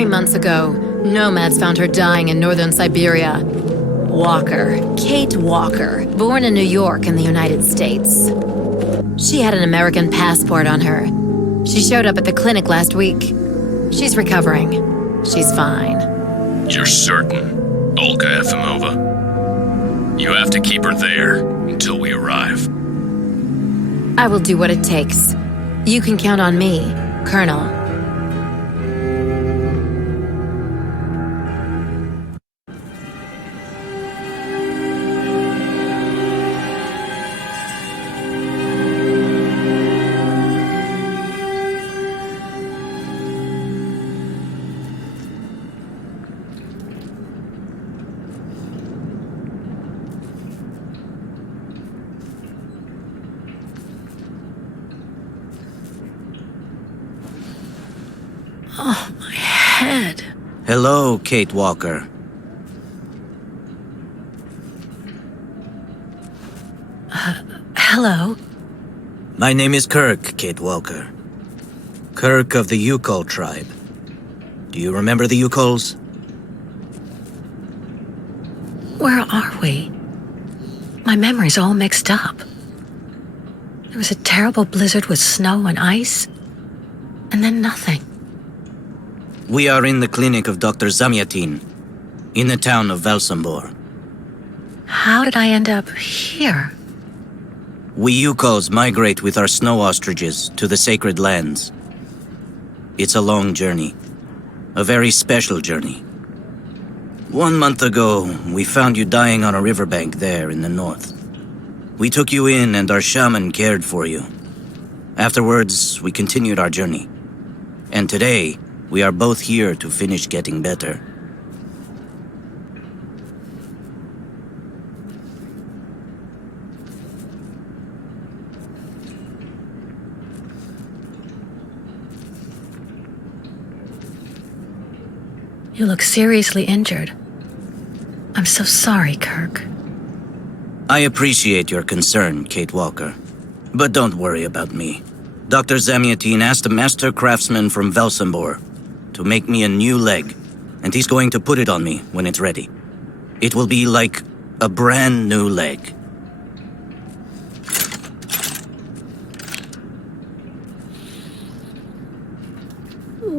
3 months ago, nomads found her dying in northern Syberia. Walker, Kate Walker, born in New York in the United States. She had an American passport on her. She showed up at the clinic last week. She's recovering. She's fine. You're certain, Olga Efimova? You have to keep her there until we arrive. I will do what it takes. You can count on me, Colonel. Oh, my head. Hello, Kate Walker. Hello. My name is Kirk, Kate Walker. Kirk of the Yukol tribe. Do you remember the Yukols? Where are we? My memory's all mixed up. There was a terrible blizzard with snow and ice, and then nothing. We are in the clinic of Dr. Zamyatin, in the town of Velsambor. How did I end up here? We Yukols migrate with our snow ostriches to the sacred lands. It's a long journey. A very special journey. 1 month ago, we found you dying on a riverbank there in the north. We took you in and our shaman cared for you. Afterwards, we continued our journey. And today, we are both here to finish getting better. You look seriously injured. I'm so sorry, Kirk. I appreciate your concern, Kate Walker. But don't worry about me. Dr. Zamyatin asked a master craftsman from Velsambor to make me a new leg, and he's going to put it on me when it's ready. It will be like a brand new leg.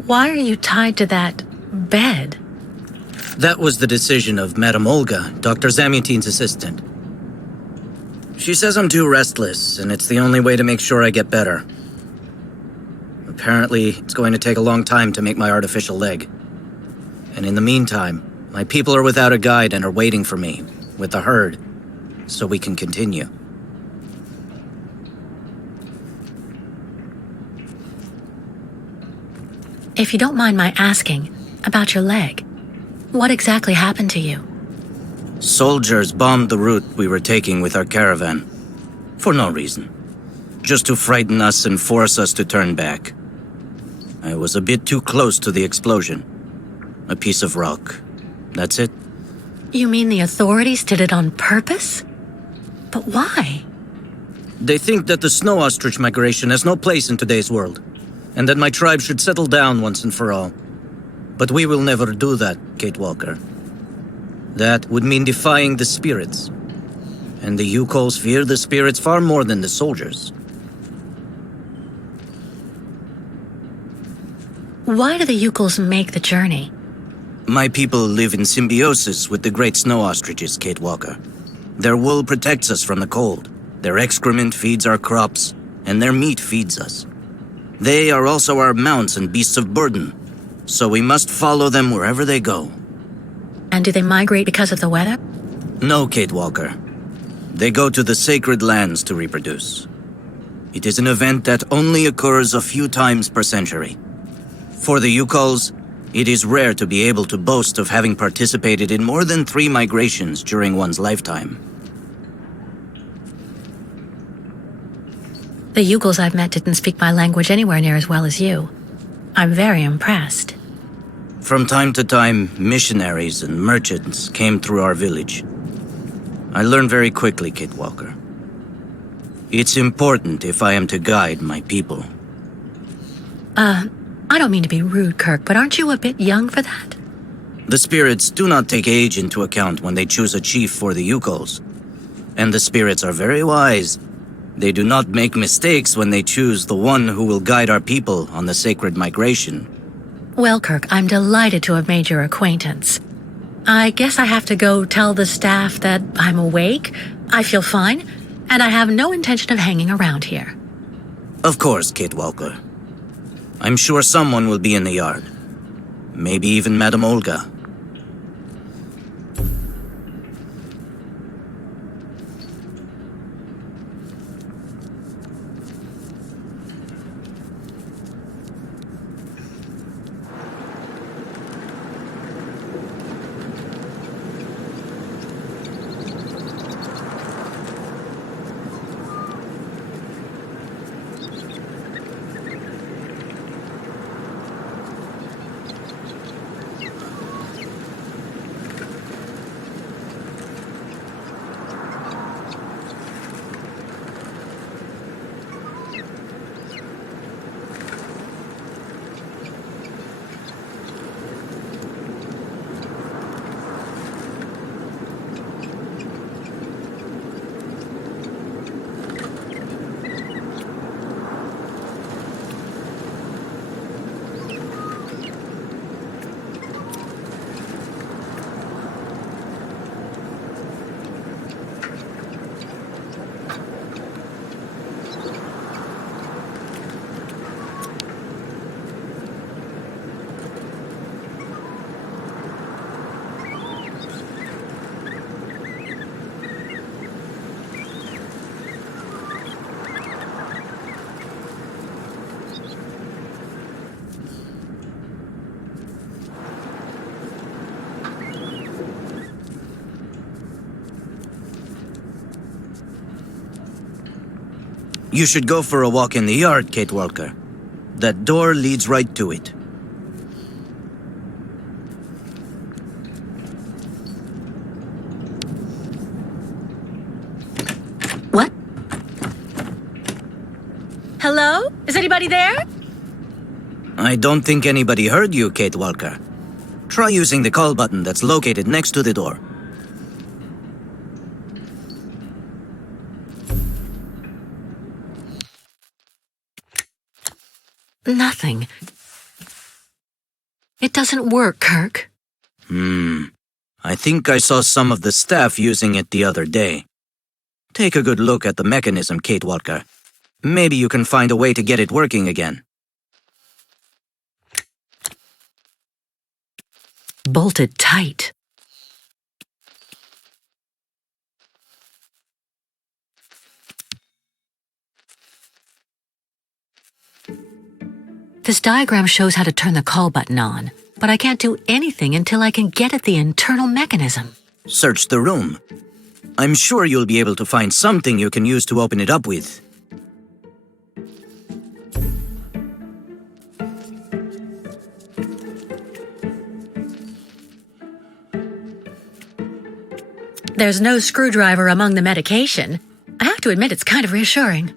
Why are you tied to that bed? That was the decision of Madame Olga, Dr. Zamyatin's assistant. She says I'm too restless, and it's the only way to make sure I get better. Apparently, it's going to take a long time to make my artificial leg. And in the meantime, my people are without a guide and are waiting for me, with the herd, so we can continue. If you don't mind my asking about your leg, what exactly happened to you? Soldiers bombed the route we were taking with our caravan. For no reason. Just to frighten us and force us to turn back. I was a bit too close to the explosion. A piece of rock. That's it. You mean the authorities did it on purpose? But why? They think that the snow ostrich migration has no place in today's world, and that my tribe should settle down once and for all. But we will never do that, Kate Walker. That would mean defying the spirits. And the Yukols fear the spirits far more than the soldiers. Why do the Yukols make the journey? My people live in symbiosis with the great snow ostriches, Kate Walker. Their wool protects us from the cold. Their excrement feeds our crops, and their meat feeds us. They are also our mounts and beasts of burden, so we must follow them wherever they go. And do they migrate because of the weather? No, Kate Walker. They go to the sacred lands to reproduce. It is an event that only occurs a few times per century. For the Yukols, it is rare to be able to boast of having participated in more than 3 migrations during one's lifetime. The Yukols I've met didn't speak my language anywhere near as well as you. I'm very impressed. From time to time, missionaries and merchants came through our village. I learned very quickly, Kate Walker. It's important if I am to guide my people. I don't mean to be rude, Kirk, but aren't you a bit young for that? The spirits do not take age into account when they choose a chief for the Yukos. And the spirits are very wise. They do not make mistakes when they choose the one who will guide our people on the sacred migration. Well, Kirk, I'm delighted to have made your acquaintance. I guess I have to go tell the staff that I'm awake, I feel fine, and I have no intention of hanging around here. Of course, Kate Walker. I'm sure someone will be in the yard. Maybe even Madame Olga. You should go for a walk in the yard, Kate Walker. That door leads right to it. What? Hello? Is anybody there? I don't think anybody heard you, Kate Walker. Try using the call button that's located next to the door. Nothing. It doesn't work, Kirk. I think I saw some of the staff using it the other day. Take a good look at the mechanism, Kate Walker. Maybe you can find a way to get it working again. Bolted tight. This diagram shows how to turn the call button on, but I can't do anything until I can get at the internal mechanism. Search the room. I'm sure you'll be able to find something you can use to open it up with. There's no screwdriver among the medication. I have to admit it's kind of reassuring.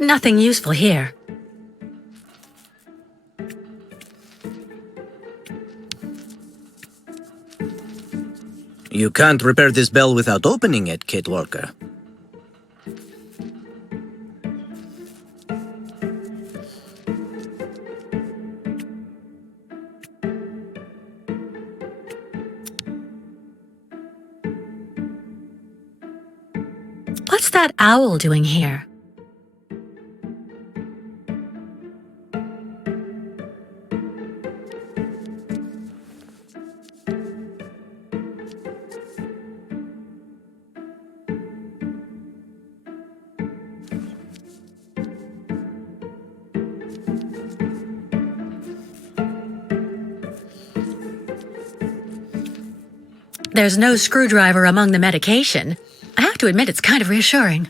Nothing useful here. You can't repair this bell without opening it, Kate Walker. What's that owl doing here? There's no screwdriver among the medication. I have to admit it's kind of reassuring.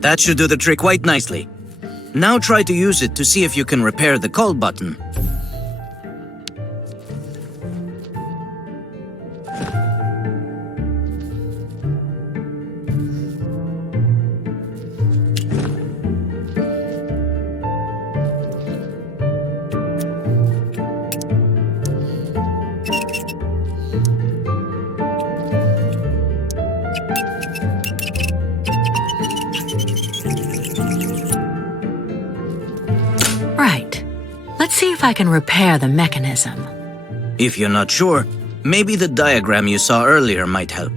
That should do the trick quite nicely. Now try to use it to see if you can repair the call button. Right. Let's see if I can repair the mechanism. If you're not sure, maybe the diagram you saw earlier might help.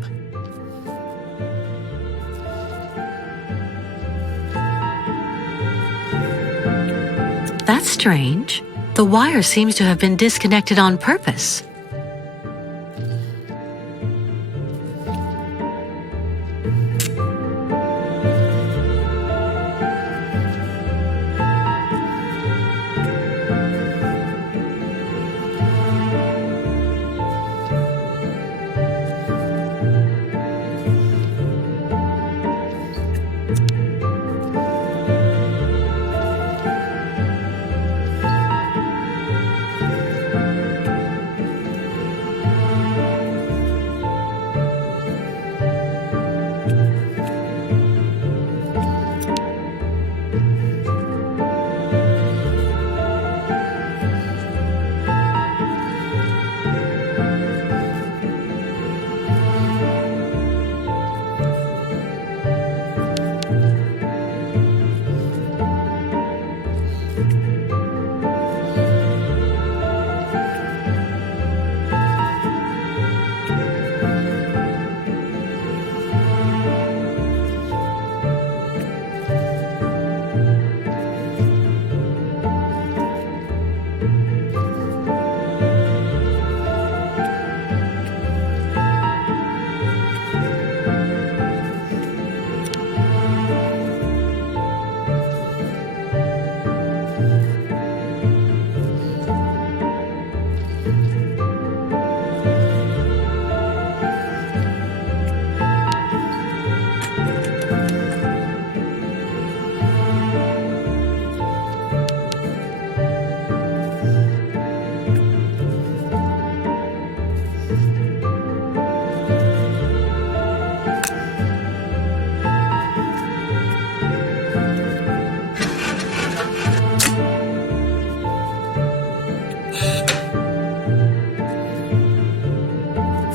That's strange. The wire seems to have been disconnected on purpose.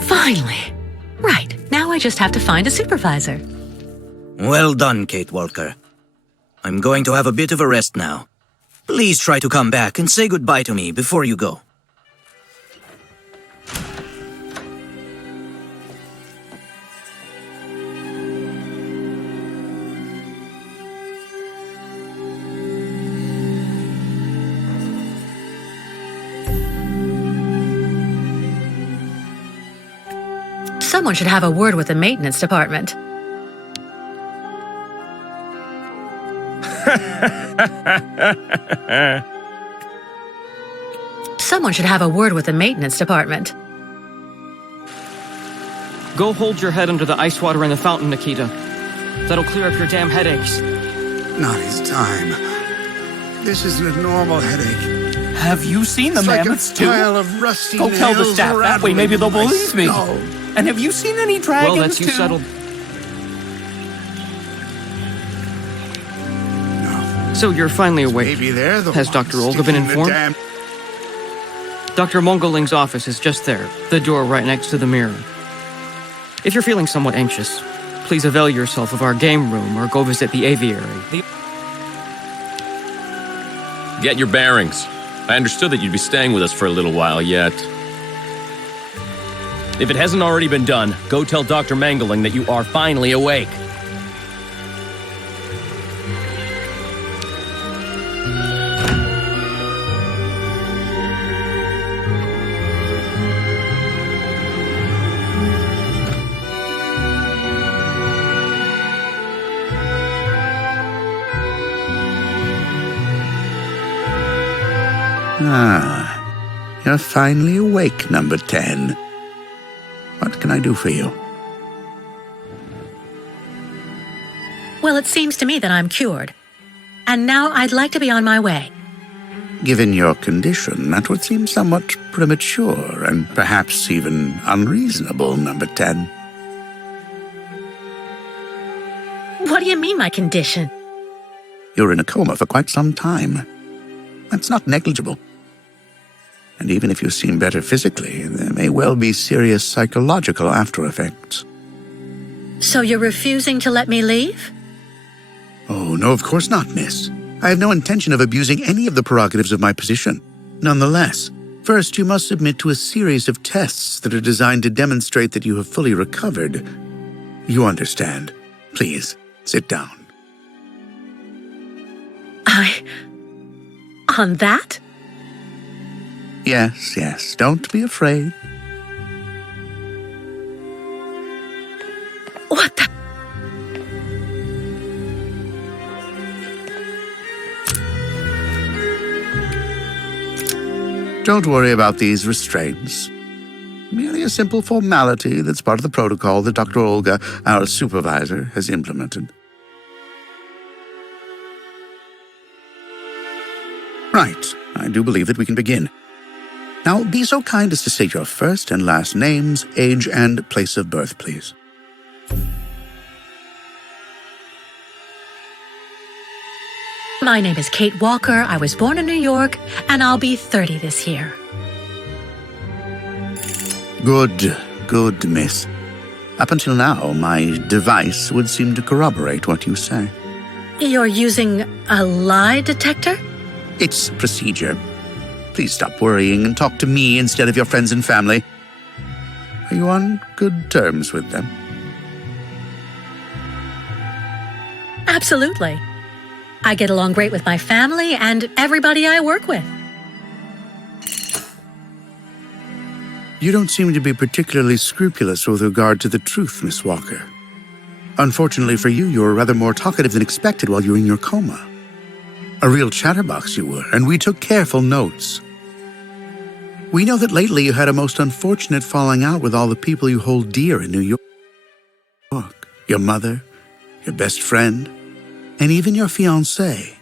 Finally. Right, now I just have to find a supervisor. Well done, Kate Walker. I'm going to have a bit of a rest now. Please try to come back and say goodbye to me before you go. Someone should have a word with the maintenance department. Someone should have a word with the maintenance department. Go hold your head under the ice water in the fountain, Nikita. That'll clear up your damn headaches. Not his time. This isn't a normal headache. Have you seen the It's like mammoths a too? pile of rusty Go tell the nails staff, that way maybe they'll rattling in my believe me. skull. And have you seen any dragons Well, that's you too? settled. No. So you're finally awake. Maybe they're the Has ones Dr. Olga been sticking the informed? damn- Dr. Mongoling's office is just there, the door right next to the mirror. If you're feeling somewhat anxious, please avail yourself of our game room or go visit the aviary. Get your bearings. I understood that you'd be staying with us for a little while yet. If it hasn't already been done, go tell Dr. Mangoling that you are finally awake. You're finally awake, number 10. What can I do for you? Well, it seems to me that I'm cured. And now I'd like to be on my way. Given your condition, that would seem somewhat premature and perhaps even unreasonable, number 10. What do you mean, my condition? You're in a coma for quite some time. That's not negligible. And even if you seem better physically, there may well be serious psychological after effects. So you're refusing to let me leave? Oh, no, of course not, miss. I have no intention of abusing any of the prerogatives of my position. Nonetheless, first you must submit to a series of tests that are designed to demonstrate that you have fully recovered. You understand. Please, sit down. On that? Yes, don't be afraid. What the? Don't worry about these restraints. Merely a simple formality that's part of the protocol that Dr. Olga, our supervisor, has implemented. Right, I do believe that we can begin. Now, be so kind as to state your first and last names, age, and place of birth, please. My name is Kate Walker. I was born in New York, and I'll be 30 this year. Good, miss. Up until now, my device would seem to corroborate what you say. You're using a lie detector? It's procedure. Please stop worrying and talk to me instead of your friends and family. Are you on good terms with them? Absolutely. I get along great with my family and everybody I work with. You don't seem to be particularly scrupulous with regard to the truth, Miss Walker. Unfortunately for you, you were rather more talkative than expected while you were in your coma. A real chatterbox you were, and we took careful notes. We know that lately you had a most unfortunate falling out with all the people you hold dear in New York. Your mother, your best friend, and even your fiancé.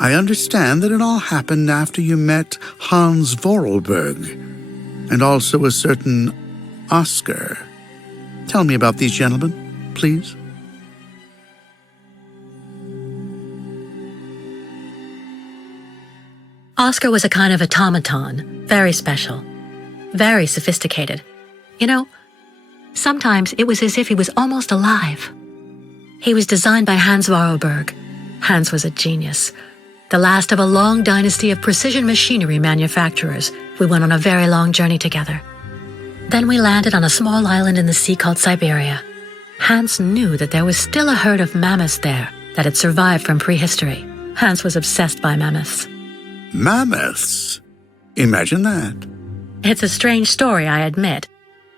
I understand that it all happened after you met Hans Vorarlberg, and also a certain Oscar. Tell me about these gentlemen, please. Oscar was a kind of automaton, very special, very sophisticated. You know, sometimes it was as if he was almost alive. He was designed by Hans Vorarlberg. Hans was a genius. The last of a long dynasty of precision machinery manufacturers. We went on a very long journey together. Then we landed on a small island in the sea called Syberia. Hans knew that there was still a herd of mammoths there that had survived from prehistory. Hans was obsessed by mammoths. Mammoths? Imagine that. It's a strange story, I admit,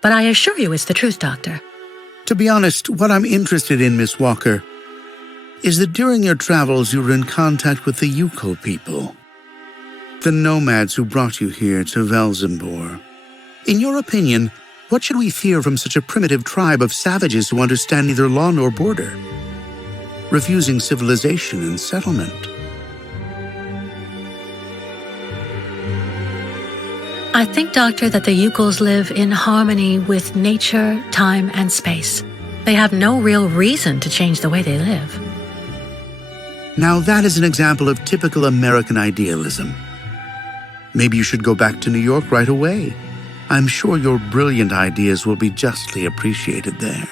but I assure you it's the truth, Doctor. To be honest, what I'm interested in, Miss Walker, is that during your travels you were in contact with the Yukon people, the nomads who brought you here to Velzembor. In your opinion, what should we fear from such a primitive tribe of savages who understand neither law nor border, refusing civilization and settlement? I think, Doctor, that the Yukols live in harmony with nature, time, and space. They have no real reason to change the way they live. Now that is an example of typical American idealism. Maybe you should go back to New York right away. I'm sure your brilliant ideas will be justly appreciated there.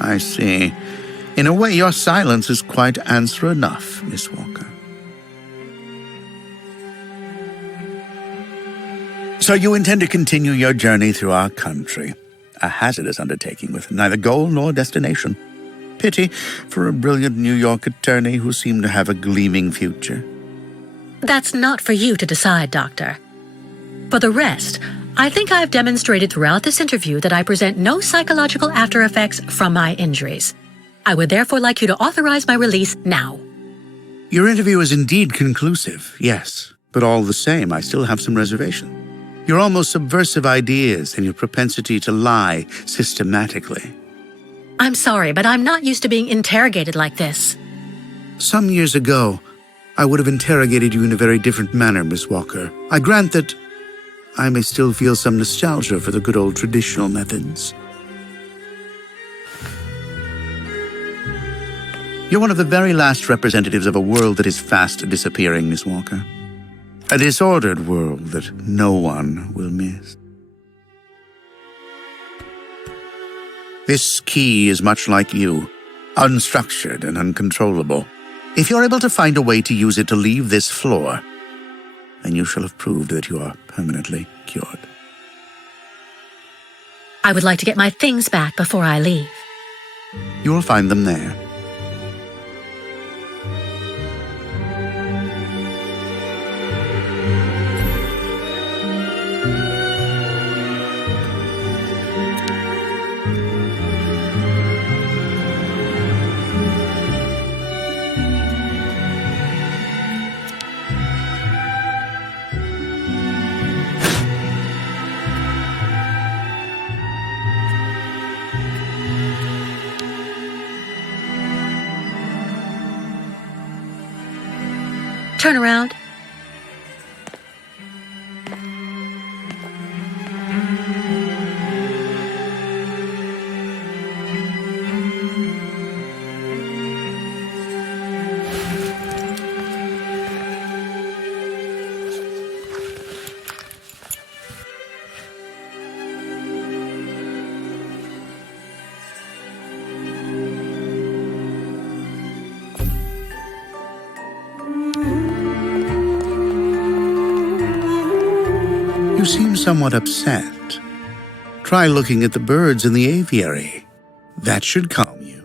I see. In a way, your silence is quite answer enough, Miss Walker. So you intend to continue your journey through our country. A hazardous undertaking with neither goal nor destination. Pity for a brilliant New York attorney who seemed to have a gleaming future. That's not for you to decide, Doctor. For the rest, I think I've demonstrated throughout this interview that I present no psychological after effects from my injuries. I would therefore like you to authorize my release now. Your interview is indeed conclusive, yes. But all the same, I still have some reservation. Your almost subversive ideas and your propensity to lie systematically. I'm sorry, but I'm not used to being interrogated like this. Some years ago, I would have interrogated you in a very different manner, Miss Walker. I grant that I may still feel some nostalgia for the good old traditional methods. You're one of the very last representatives of a world that is fast disappearing, Miss Walker. A disordered world that no one will miss. This key is much like you, unstructured and uncontrollable. If you're able to find a way to use it to leave this floor, then you shall have proved that you are permanently cured. I would like to get my things back before I leave. You will find them there. Turn around. You seem somewhat upset. Try looking at the birds in the aviary. That should calm you.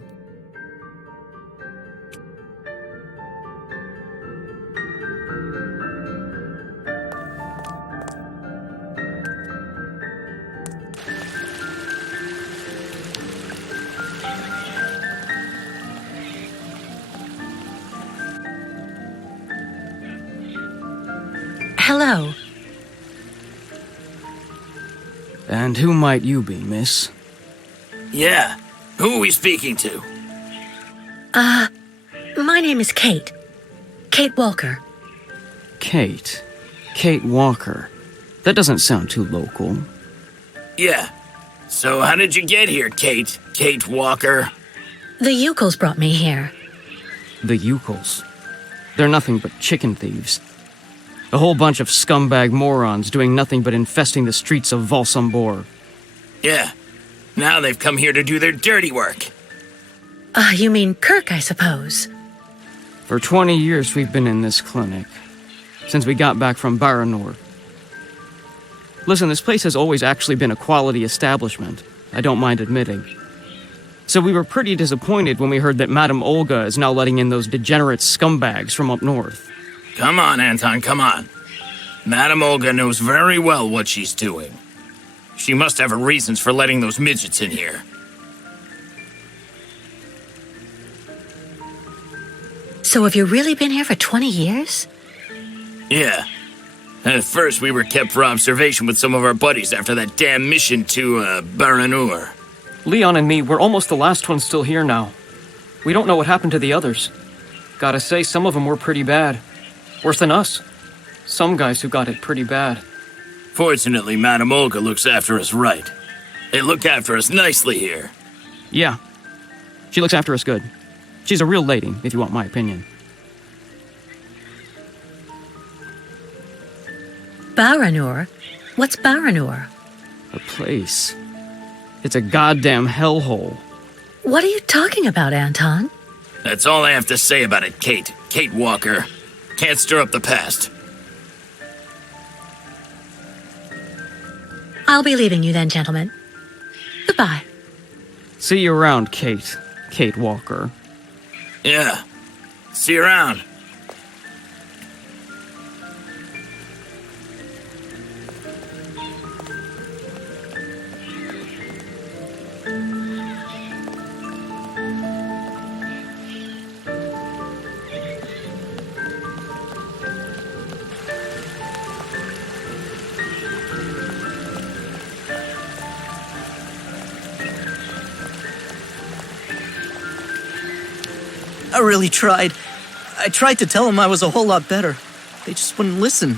Hello. And who might you be, miss? Yeah. Who are we speaking to? My name is Kate. Kate Walker. Kate. Kate Walker. That doesn't sound too local. Yeah. So how did you get here, Kate? Kate Walker? The Yukels brought me here. The Yukels. They're nothing but chicken thieves. A whole bunch of scumbag morons doing nothing but infesting the streets of Valsambor. Yeah. Now they've come here to do their dirty work. You mean Kirk, I suppose. For 20 years we've been in this clinic. Since we got back from Baranor. Listen, this place has always actually been a quality establishment. I don't mind admitting. So we were pretty disappointed when we heard that Madame Olga is now letting in those degenerate scumbags from up north. Come on, Anton, come on. Madame Olga knows very well what she's doing. She must have her reasons for letting those midgets in here. So have you really been here for 20 years? Yeah. At first, we were kept for observation with some of our buddies after that damn mission to, Baranur. Leon and me, we're almost the last ones still here now. We don't know what happened to the others. Gotta say, some of them were pretty bad. Worse than us. Some guys who got it pretty bad. Fortunately, Madame Olga looks after us right. They look after us nicely here. Yeah. She looks after us good. She's a real lady, if you want my opinion. Baranur? What's Baranur? A place. It's a goddamn hellhole. What are you talking about, Anton? That's all I have to say about it, Kate. Kate Walker. Can't stir up the past. I'll be leaving you then, gentlemen. Goodbye. See you around, Kate. Kate Walker. Yeah. See you around. I really tried. I tried to tell them I was a whole lot better. They just wouldn't listen.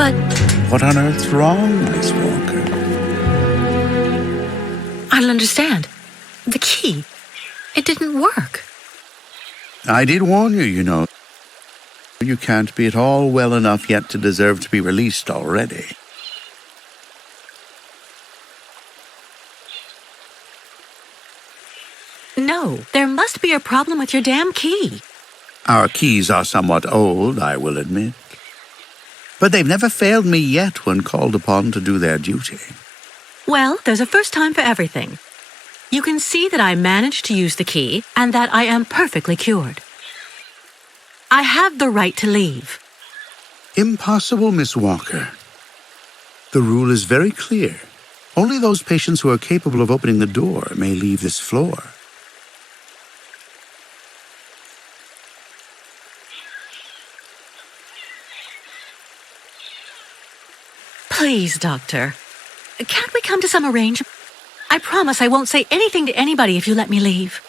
But What on earth's wrong, Miss Walker? I don't understand. The key. It didn't work. I did warn you, you know. You can't be at all well enough yet to deserve to be released already. No, there must be a problem with your damn key. Our keys are somewhat old, I will admit. But they've never failed me yet when called upon to do their duty. Well, there's a first time for everything. You can see that I managed to use the key and that I am perfectly cured. I have the right to leave. Impossible, Miss Walker. The rule is very clear. Only those patients who are capable of opening the door may leave this floor. Please, Doctor. Can't we come to some arrangement? I promise I won't say anything to anybody if you let me leave.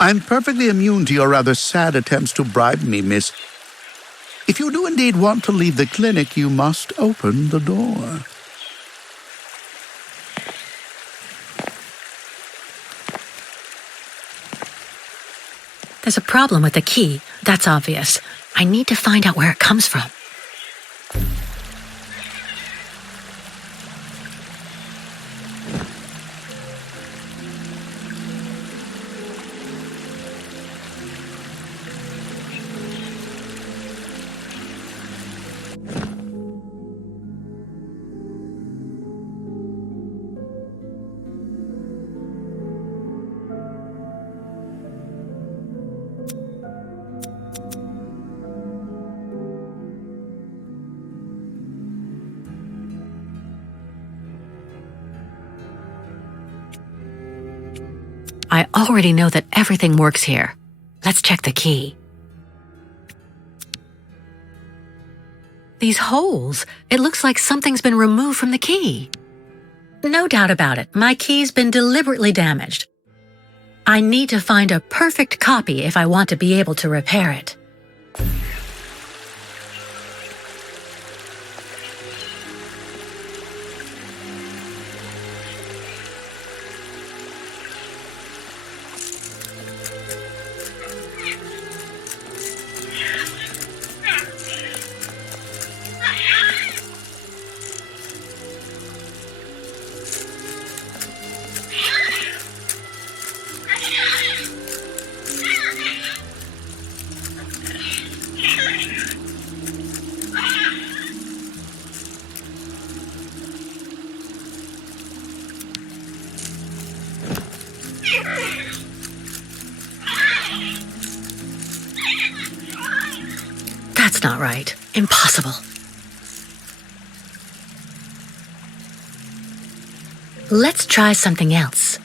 I'm perfectly immune to your rather sad attempts to bribe me, miss. If you do indeed want to leave the clinic, you must open the door. There's a problem with the key, that's obvious. I need to find out where it comes from. I already know that everything works here. Let's check the key. These holes. It looks like something's been removed from the key. No doubt about it, my key's been deliberately damaged. I need to find a perfect copy if I want to be able to repair it. That's not right. Impossible. Let's try something else.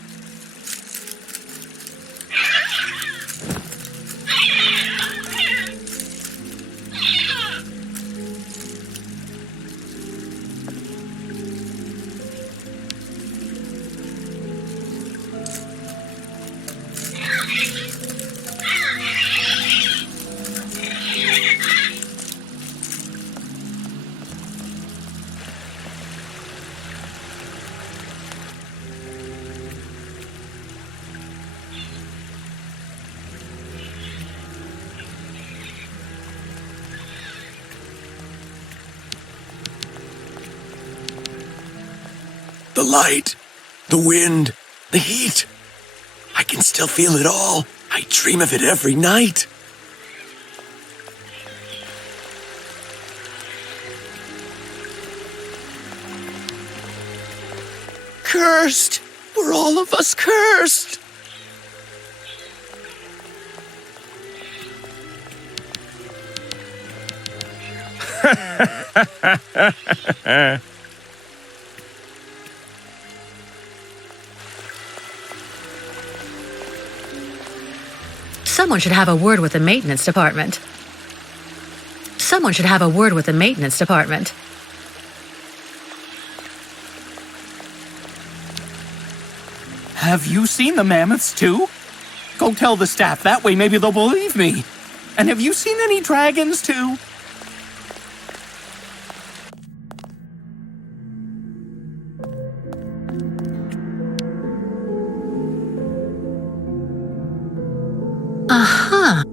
The light, the wind, the heat. I can still feel it all. I dream of it every night. Cursed! We're all of us cursed! Someone should have a word with the maintenance department. Someone should have a word with the maintenance department. Have you seen the mammoths too? Go tell the staff, that way maybe they'll believe me. And have you seen any dragons too? Aha!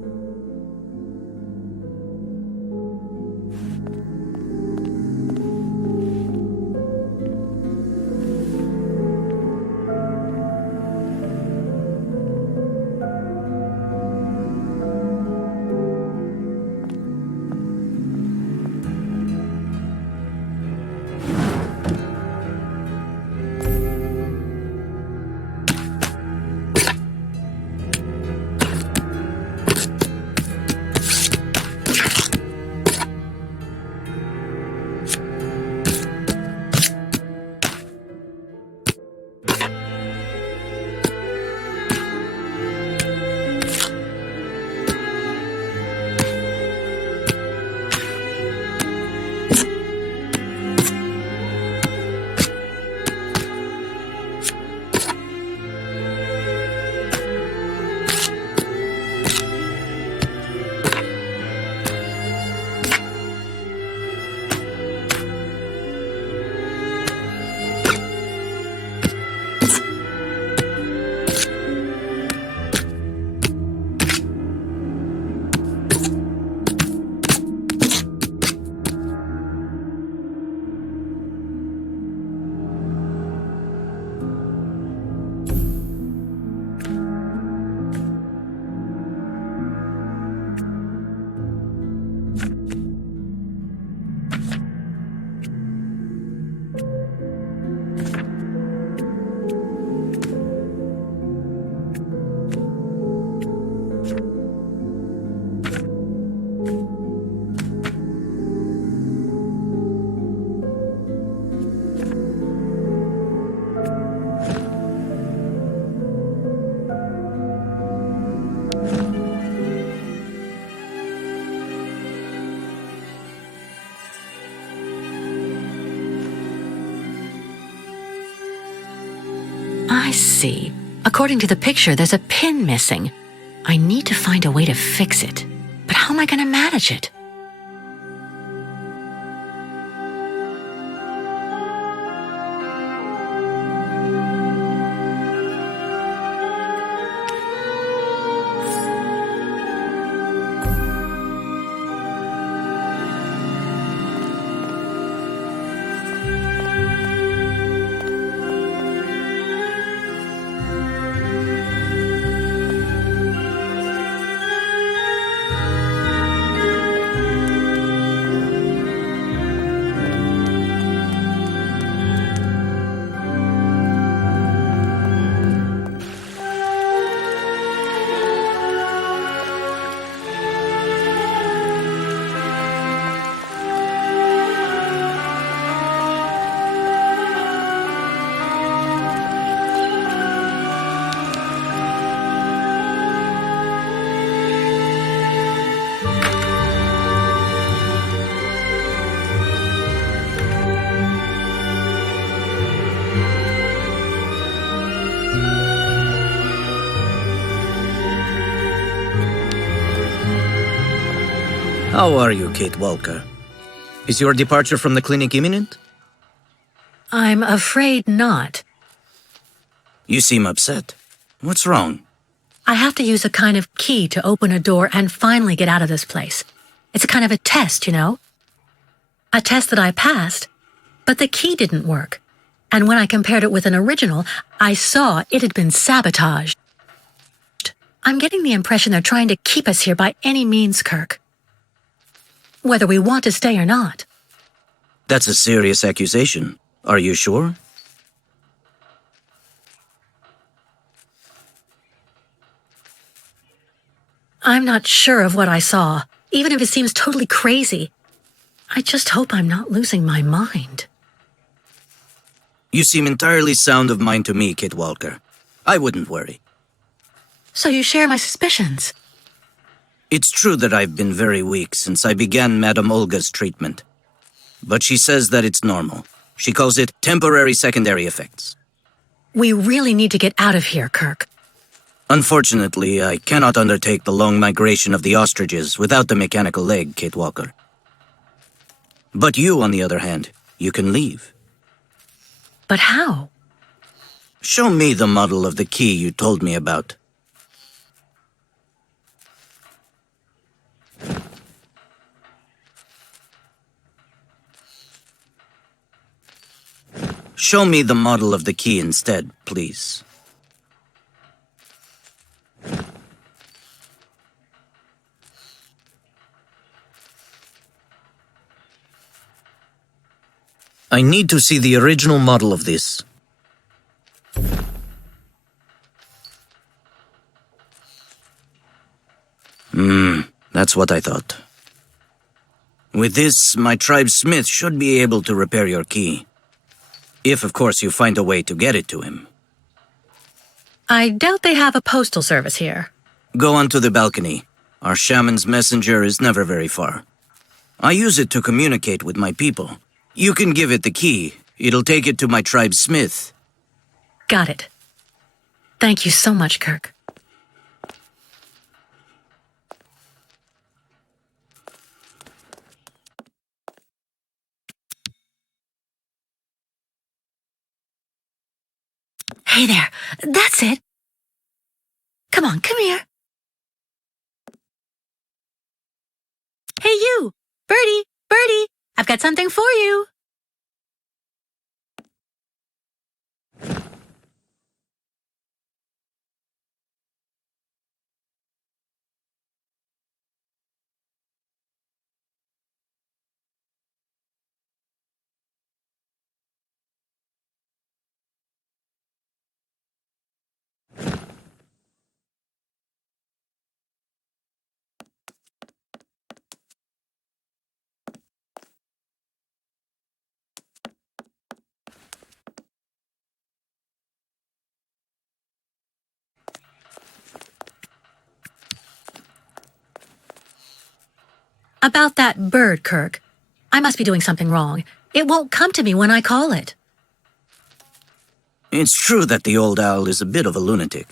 I see. According to the picture, there's a pin missing. I need to find a way to fix it. But how am I going to manage it? How are you, Kate Walker? Is your departure from the clinic imminent? I'm afraid not. You seem upset. What's wrong? I have to use a kind of key to open a door and finally get out of this place. It's a kind of a test, you know? A test that I passed, but the key didn't work. And when I compared it with an original, I saw it had been sabotaged. I'm getting the impression they're trying to keep us here by any means, Kirk. Whether we want to stay or not. That's a serious accusation. Are you sure? I'm not sure of what I saw, even if it seems totally crazy. I just hope I'm not losing my mind. You seem entirely sound of mind to me, Kate Walker. I wouldn't worry. So you share my suspicions? It's true that I've been very weak since I began Madame Olga's treatment. But she says that it's normal. She calls it temporary secondary effects. We really need to get out of here, Kirk. Unfortunately, I cannot undertake the long migration of the ostriches without the mechanical leg, Kate Walker. But you, on the other hand, you can leave. But how? Show me the model of the key you told me about. Show me the model of the key instead, please. I need to see the original model of this. That's what I thought. With this, my tribe's smith should be able to repair your key. If, of course, you find a way to get it to him. I doubt they have a postal service here. Go onto the balcony. Our shaman's messenger is never very far. I use it to communicate with my people. You can give it the key. It'll take it to my tribe's smith. Got it. Thank you so much, Kirk. Hey there, that's it. Come on, come here. Hey you, Birdie, I've got something for you. About that bird, Kirk. I must be doing something wrong. It won't come to me when I call it. It's true that the old owl is a bit of a lunatic.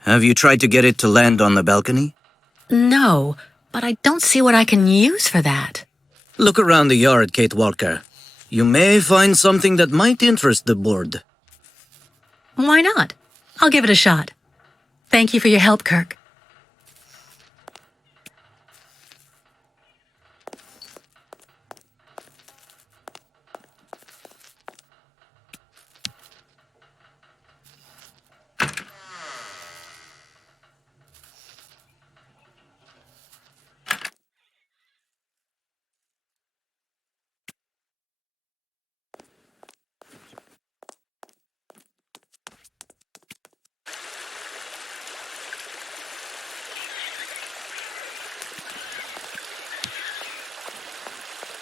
Have you tried to get it to land on the balcony? No, but I don't see what I can use for that. Look around the yard, Kate Walker. You may find something that might interest the board. Why not? I'll give it a shot. Thank you for your help, Kirk.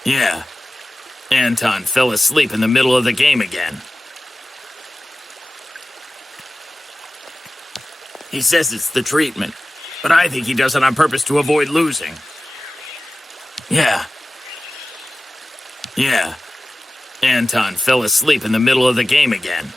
Yeah. Anton fell asleep in the middle of the game again. He says it's the treatment, but I think he does it on purpose to avoid losing. Yeah. Anton fell asleep in the middle of the game again.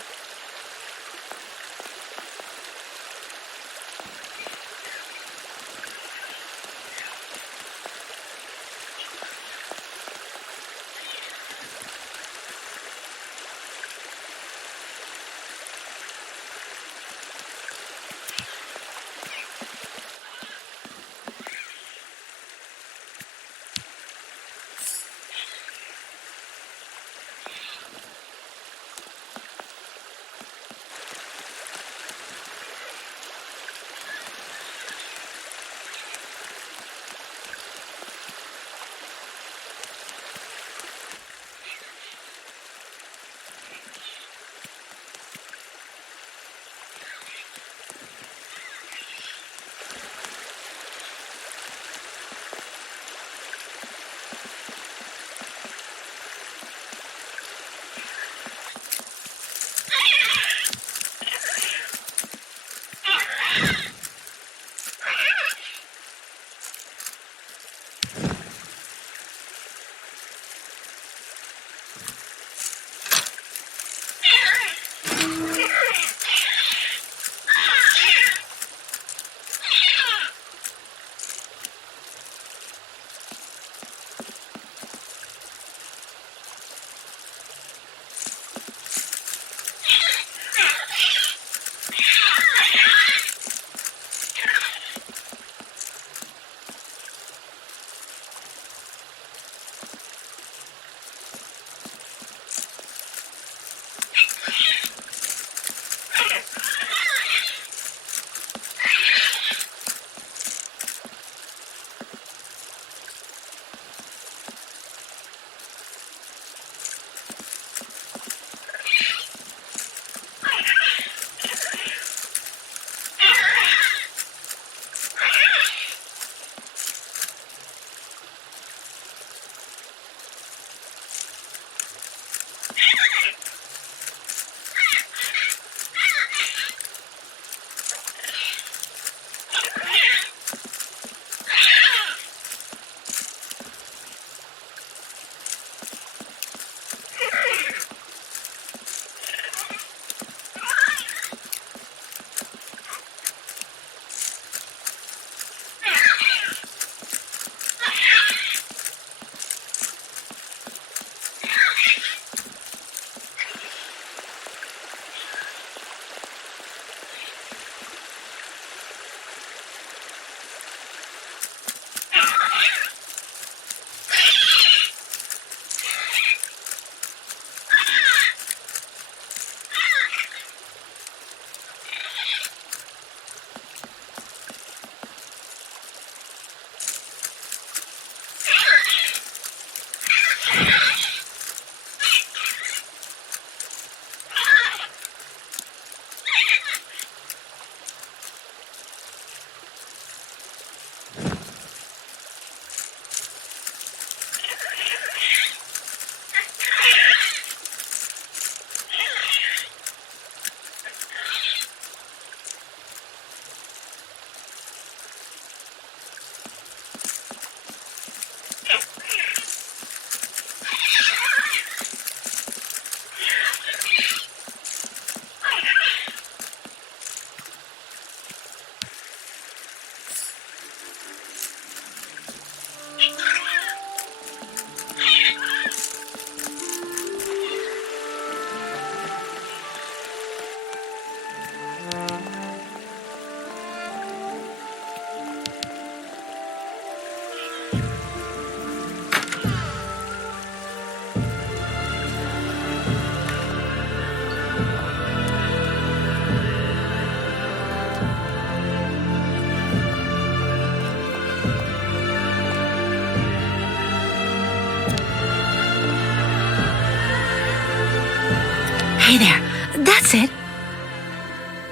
Hey there. That's it.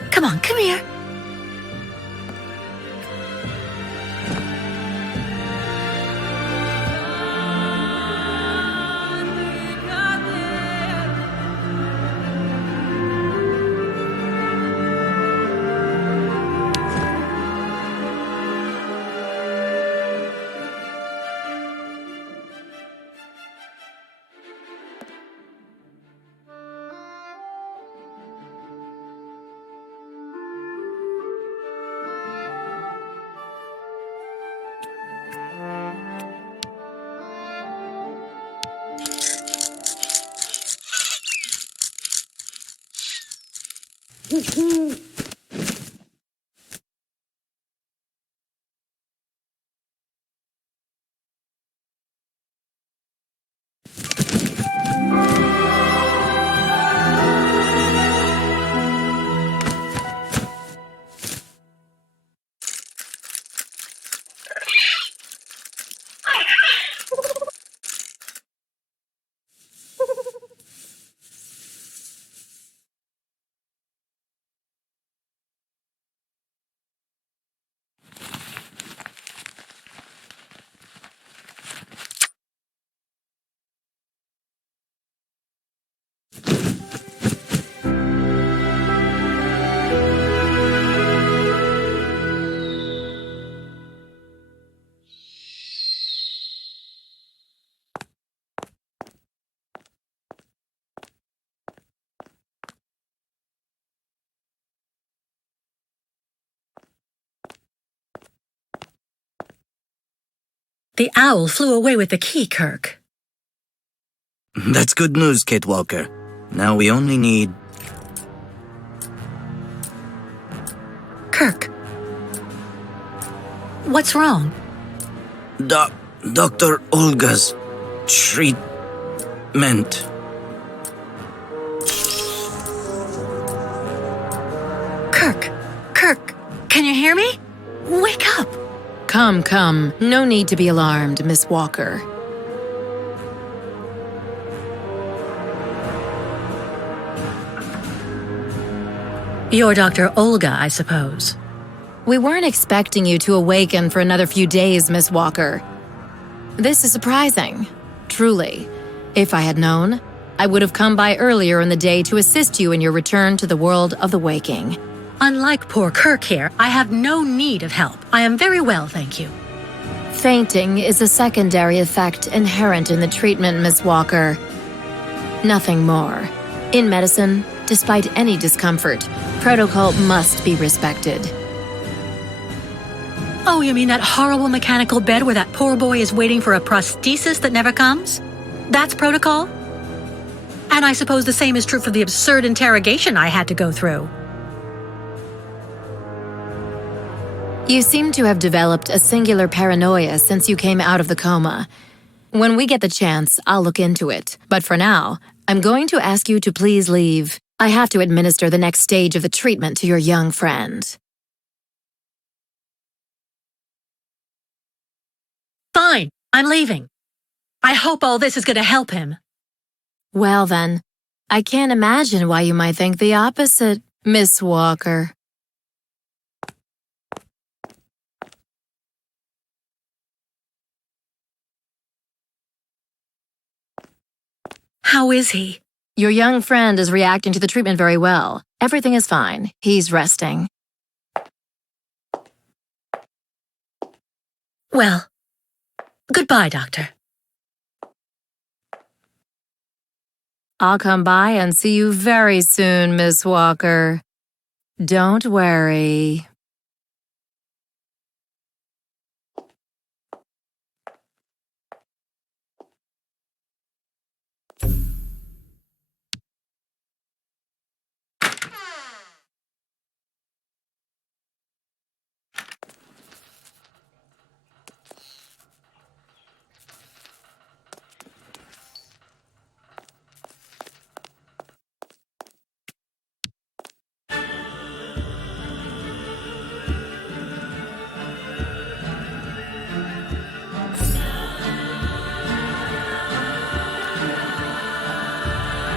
Come on, come here. The owl flew away with the key, Kirk. That's good news, Kate Walker. Now we only need... Kirk. What's wrong? Dr. Olga's treatment. Kirk, can you hear me? Wake up! Come. No need to be alarmed, Miss Walker. You're Dr. Olga, I suppose. We weren't expecting you to awaken for another few days, Miss Walker. This is surprising, truly. If I had known, I would have come by earlier in the day to assist you in your return to the world of the waking. Unlike poor Kirk here, I have no need of help. I am very well, thank you. Fainting is a secondary effect inherent in the treatment, Miss Walker. Nothing more. In medicine, despite any discomfort, protocol must be respected. Oh, you mean that horrible mechanical bed where that poor boy is waiting for a prosthesis that never comes? That's protocol? And I suppose the same is true for the absurd interrogation I had to go through. You seem to have developed a singular paranoia since you came out of the coma. When we get the chance, I'll look into it. But for now, I'm going to ask you to please leave. I have to administer the next stage of the treatment to your young friend. Fine, I'm leaving. I hope all this is going to help him. Well then, I can't imagine why you might think the opposite, Miss Walker. How is he? Your young friend is reacting to the treatment very well. Everything is fine. He's resting. Well, goodbye, Doctor. I'll come by and see you very soon, Miss Walker. Don't worry.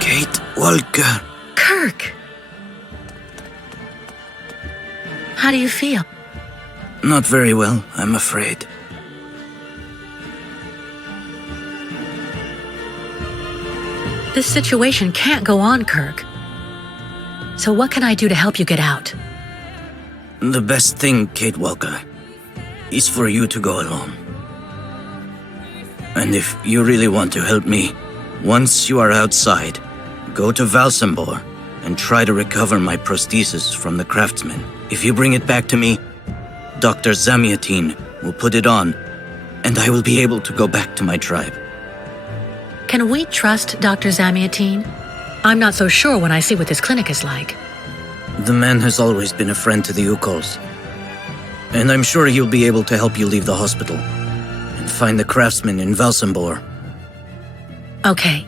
Kate Walker. Kirk! How do you feel? Not very well, I'm afraid. This situation can't go on, Kirk. So what can I do to help you get out? The best thing, Kate Walker, is for you to go alone. And if you really want to help me, once you are outside, go to Valsambor and try to recover my prosthesis from the craftsman. If you bring it back to me, Dr. Zamiatin will put it on, and I will be able to go back to my tribe. Can we trust Dr. Zamiatin? I'm not so sure when I see what this clinic is like. The man has always been a friend to the Ukols, and I'm sure he'll be able to help you leave the hospital and find the craftsman in Valsambor. Okay.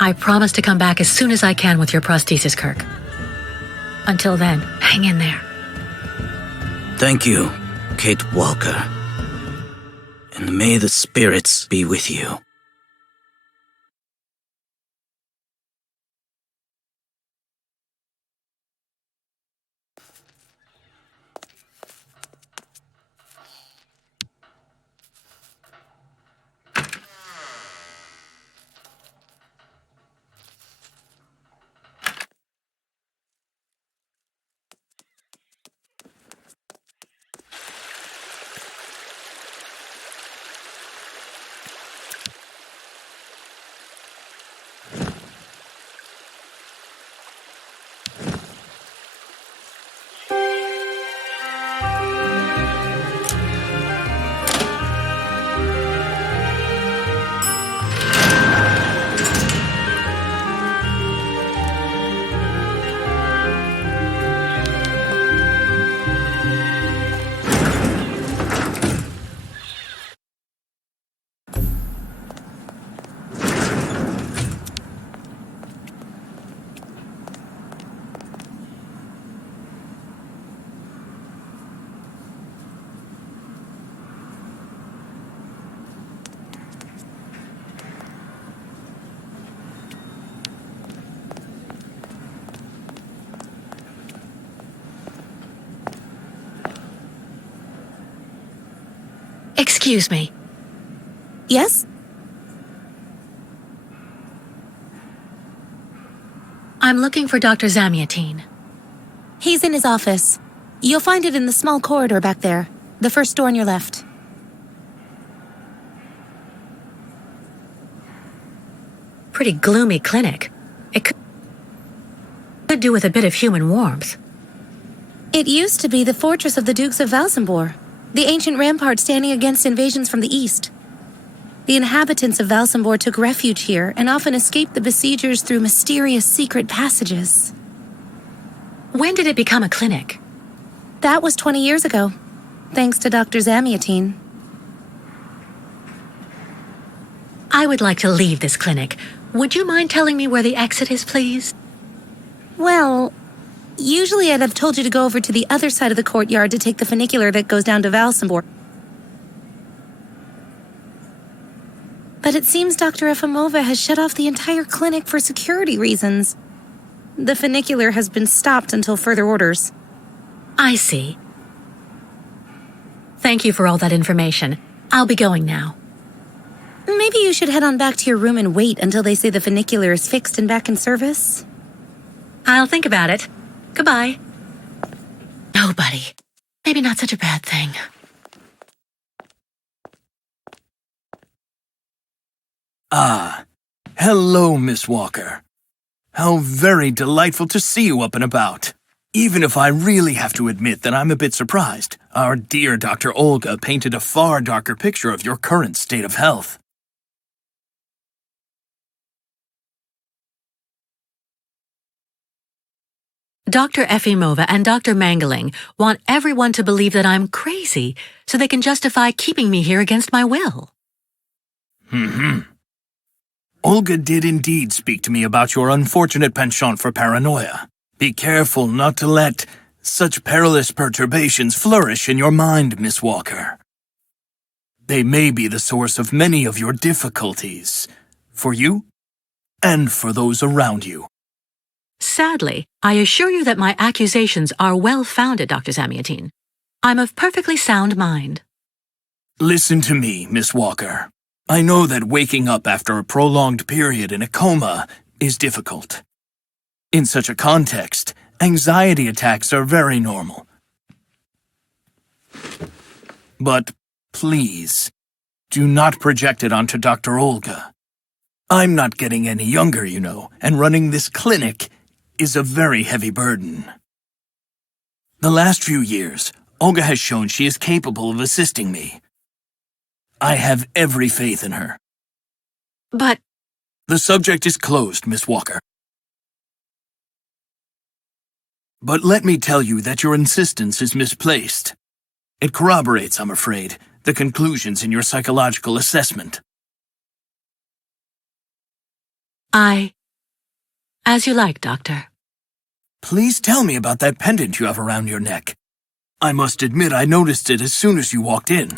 I promise to come back as soon as I can with your prosthesis, Kirk. Until then, hang in there. Thank you, Kate Walker. And may the spirits be with you. Excuse me. Yes? I'm looking for Dr. Zamiatin. He's in his office. You'll find it in the small corridor back there. The first door on your left. Pretty gloomy clinic. It could do with a bit of human warmth. It used to be the fortress of the Dukes of Valsambor, the ancient rampart standing against invasions from the east. The inhabitants of Valsambor took refuge here and often escaped the besiegers through mysterious secret passages. When did it become a clinic? That was 20 years ago, thanks to Dr. Zamiatin. I would like to leave this clinic. Would you mind telling me where the exit is, please? Well, usually I'd have told you to go over to the other side of the courtyard to take the funicular that goes down to Valsambor. But it seems Dr. Efimova has shut off the entire clinic for security reasons. The funicular has been stopped until further orders. I see. Thank you for all that information. I'll be going now. Maybe you should head on back to your room and wait until they say the funicular is fixed and back in service. I'll think about it. Goodbye. Nobody. Maybe not such a bad thing. Ah, hello, Miss Walker. How very delightful to see you up and about. Even if I really have to admit that I'm a bit surprised, our dear Dr. Olga painted a far darker picture of your current state of health. Dr. Efimova and Dr. Mangling want everyone to believe that I'm crazy so they can justify keeping me here against my will. Olga did indeed speak to me about your unfortunate penchant for paranoia. Be careful not to let such perilous perturbations flourish in your mind, Miss Walker. They may be the source of many of your difficulties, for you and for those around you. Sadly, I assure you that my accusations are well-founded, Dr. Zamiatine. I'm of perfectly sound mind. Listen to me, Miss Walker. I know that waking up after a prolonged period in a coma is difficult. In such a context, anxiety attacks are very normal. But please, do not project it onto Dr. Olga. I'm not getting any younger, you know, and running this clinic is a very heavy burden. The last few years, Olga has shown she is capable of assisting me. I have every faith in her. But The subject is closed, Miss Walker. But let me tell you that your insistence is misplaced. It corroborates, I'm afraid, the conclusions in your psychological assessment. As you like, Doctor. Please tell me about that pendant you have around your neck. I must admit I noticed it as soon as you walked in.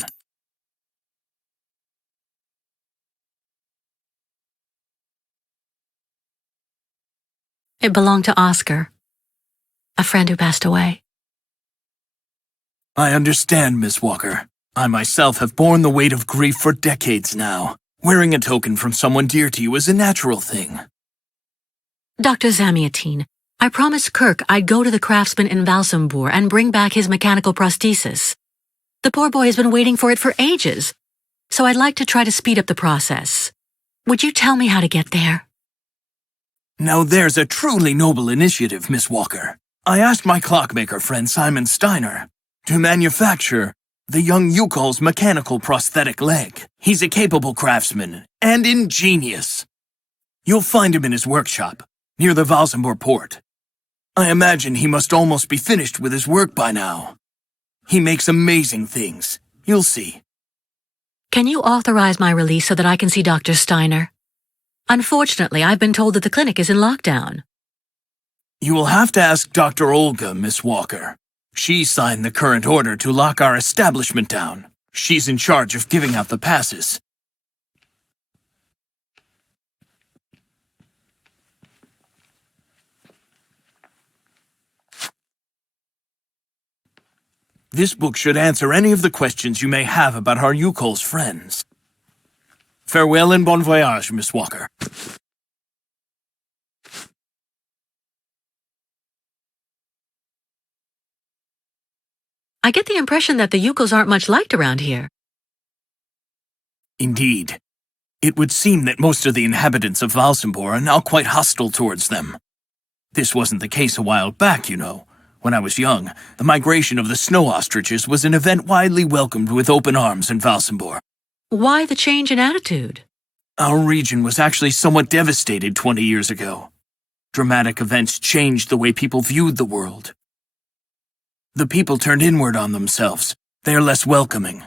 It belonged to Oscar, a friend who passed away. I understand, Miss Walker. I myself have borne the weight of grief for decades now. Wearing a token from someone dear to you is a natural thing. Dr. Zamiatine, I promised Kirk I'd go to the craftsman in Valsambor and bring back his mechanical prosthesis. The poor boy has been waiting for it for ages, so I'd like to try to speed up the process. Would you tell me how to get there? Now there's a truly noble initiative, Miss Walker. I asked my clockmaker friend Simon Steiner to manufacture the young Yukol's mechanical prosthetic leg. He's a capable craftsman and ingenious. You'll find him in his workshop, near the Valsambor port. I imagine he must almost be finished with his work by now. He makes amazing things. You'll see. Can you authorize my release so that I can see Dr. Steiner? Unfortunately, I've been told that the clinic is in lockdown. You will have to ask Dr. Olga, Miss Walker. She signed the current order to lock our establishment down. She's in charge of giving out the passes. This book should answer any of the questions you may have about our Yukol's friends. Farewell and bon voyage, Miss Walker. I get the impression that the Yukols aren't much liked around here. Indeed. It would seem that most of the inhabitants of Valsambor are now quite hostile towards them. This wasn't the case a while back, you know. When I was young, the migration of the snow ostriches was an event widely welcomed with open arms in Valsambor. Why the change in attitude? Our region was actually somewhat devastated 20 years ago. Dramatic events changed the way people viewed the world. The people turned inward on themselves. They are less welcoming.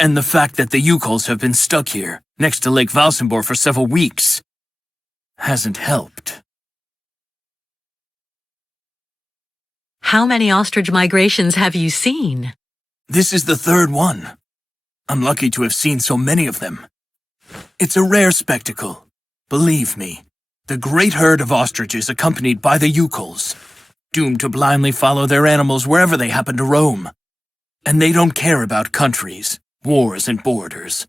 And the fact that the Yukols have been stuck here, next to Lake Valsambor for several weeks, hasn't helped. How many ostrich migrations have you seen? This is the third one. I'm lucky to have seen so many of them. It's a rare spectacle. Believe me, the great herd of ostriches accompanied by the Yukols, doomed to blindly follow their animals wherever they happen to roam. And they don't care about countries, wars, and borders.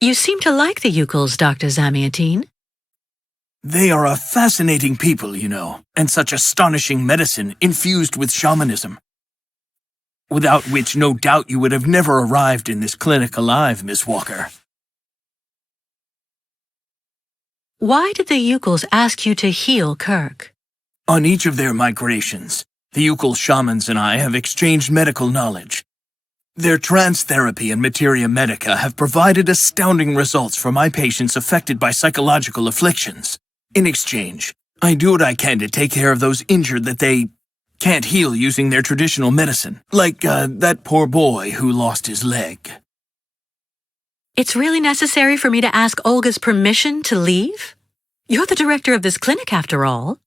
You seem to like the Yukols, Dr. Zamiatine. They are a fascinating people, you know, and such astonishing medicine infused with shamanism. Without which no doubt you would have never arrived in this clinic alive, Miss Walker. Why did the Yukols ask you to heal Kirk? On each of their migrations, the Yukol shamans and I have exchanged medical knowledge. Their trance therapy and materia medica have provided astounding results for my patients affected by psychological afflictions. In exchange, I do what I can to take care of those injured that they can't heal using their traditional medicine, like that poor boy who lost his leg. It's really necessary for me to ask Olga's permission to leave? You're the director of this clinic, after all.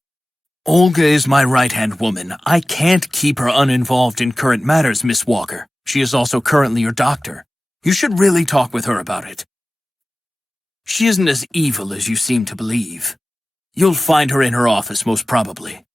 Olga is my right-hand woman. I can't keep her uninvolved in current matters, Miss Walker. She is also currently your doctor. You should really talk with her about it. She isn't as evil as you seem to believe. You'll find her in her office, most probably.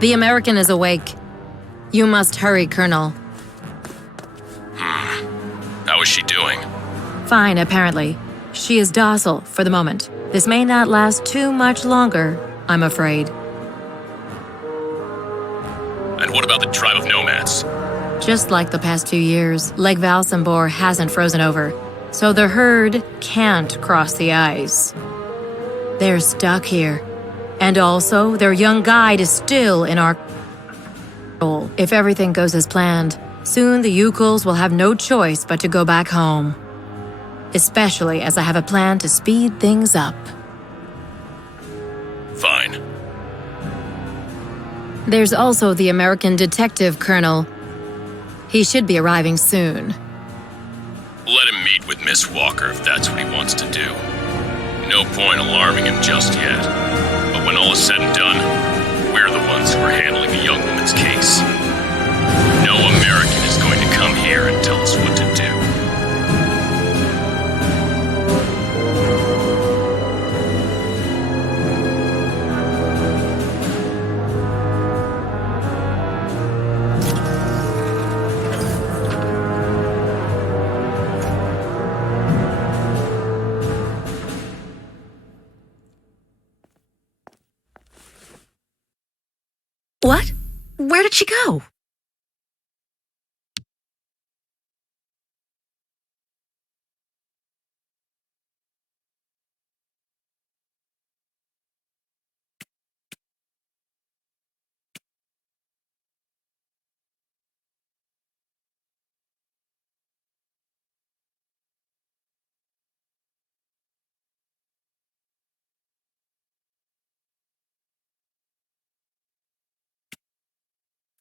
The American is awake. You must hurry, Colonel. How is she doing? Fine, apparently. She is docile for the moment. This may not last too much longer, I'm afraid. And what about the tribe of nomads? Just like the past 2 years, Lake Valsambor hasn't frozen over, so the herd can't cross the ice. They're stuck here. And also, their young guide is still in our control. If everything goes as planned, soon the Yukuls will have no choice but to go back home. Especially as I have a plan to speed things up. Fine. There's also the American detective, Colonel. He should be arriving soon. Let him meet with Miss Walker if that's what he wants to do. No point alarming him just yet. But when all is said and done, we're the ones who are handling the young woman's case. No American is going to come here and tell us what to do. What? Where did she go?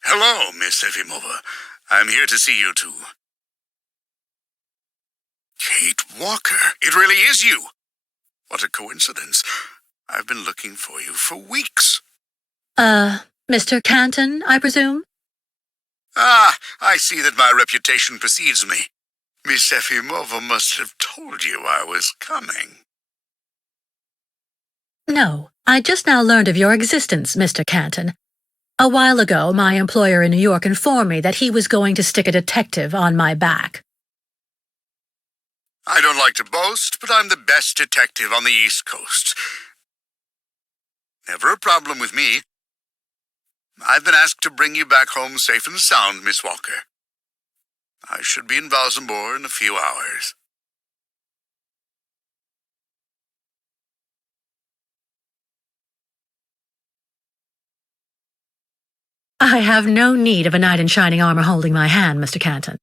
Hello, Miss Efimova. I'm here to see you too. Kate Walker, it really is you. What a coincidence. I've been looking for you for weeks. Mr. Canton, I presume? Ah, I see that my reputation precedes me. Miss Efimova must have told you I was coming. No, I just now learned of your existence, Mr. Canton. A while ago, my employer in New York informed me that he was going to stick a detective on my back. I don't like to boast, but I'm the best detective on the East Coast. Never a problem with me. I've been asked to bring you back home safe and sound, Miss Walker. I should be in Valsambor in a few hours. I have no need of a knight in shining armor holding my hand, Mr. Canton.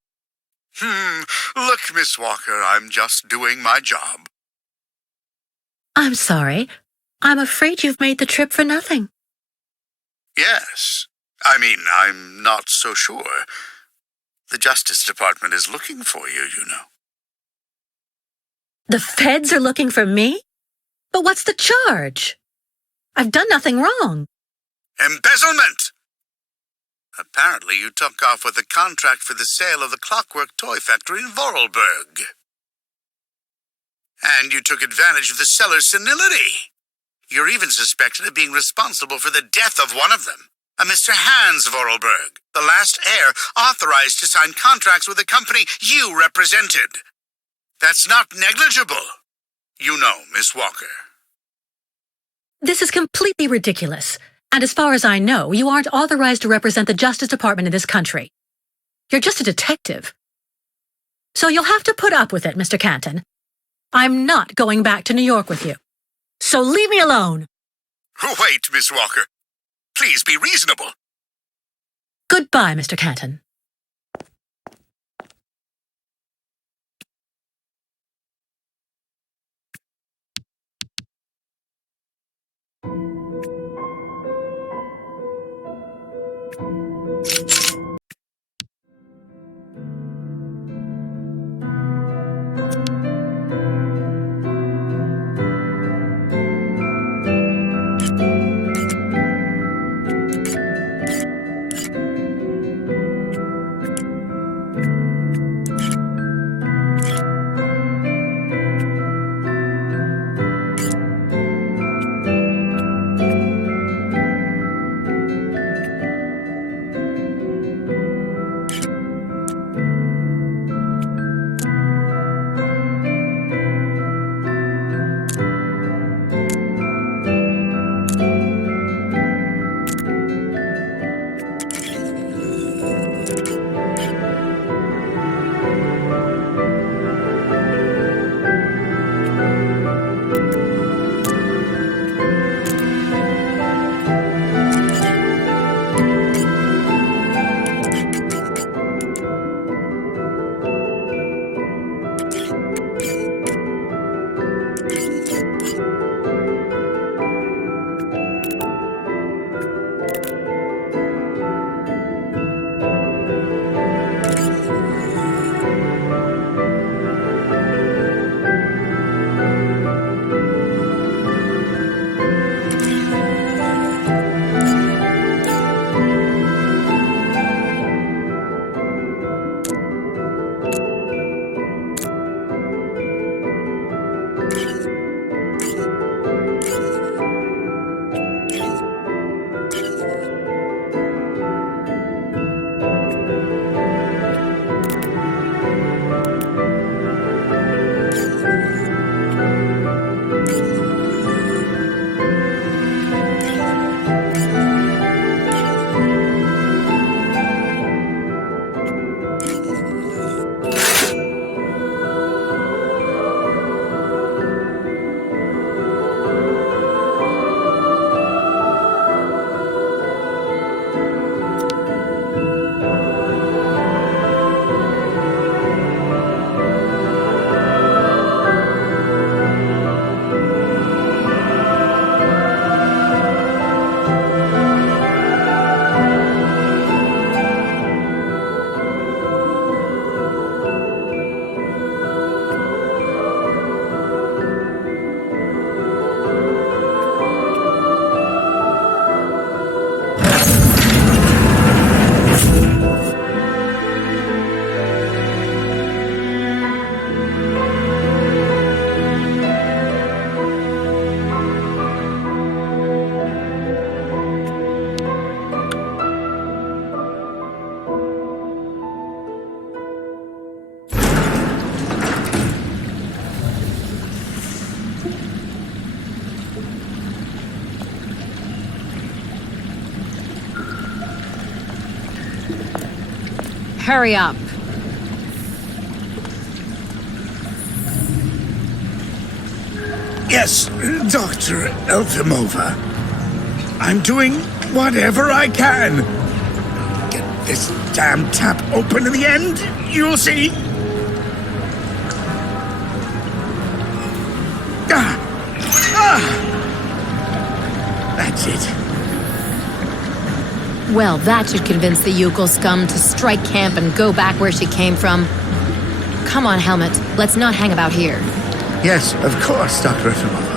Look, Miss Walker, I'm just doing my job. I'm sorry. I'm afraid you've made the trip for nothing. Yes. I mean, I'm not so sure. The Justice Department is looking for you, you know. The feds are looking for me? But what's the charge? I've done nothing wrong. Embezzlement! Apparently you took off with a contract for the sale of the Clockwork Toy Factory in Vorarlberg. And you took advantage of the seller's senility. You're even suspected of being responsible for the death of one of them, a Mr. Hans Vorarlberg, the last heir authorized to sign contracts with the company you represented. That's not negligible. You know, Miss Walker. This is completely ridiculous. And as far as I know, you aren't authorized to represent the Justice Department in this country. You're just a detective. So you'll have to put up with it, Mr. Canton. I'm not going back to New York with you. So leave me alone. Wait, Miss Walker. Please be reasonable. Goodbye, Mr. Canton. Hurry up. Yes, Dr. Elfimova. I'm doing whatever I can. Get this damn tap open in the end, you'll see. That's it. Well, that should convince the Yukon scum to strike camp and go back where she came from. Come on, Helmut. Let's not hang about here. Yes, of course, Dr. Efimova.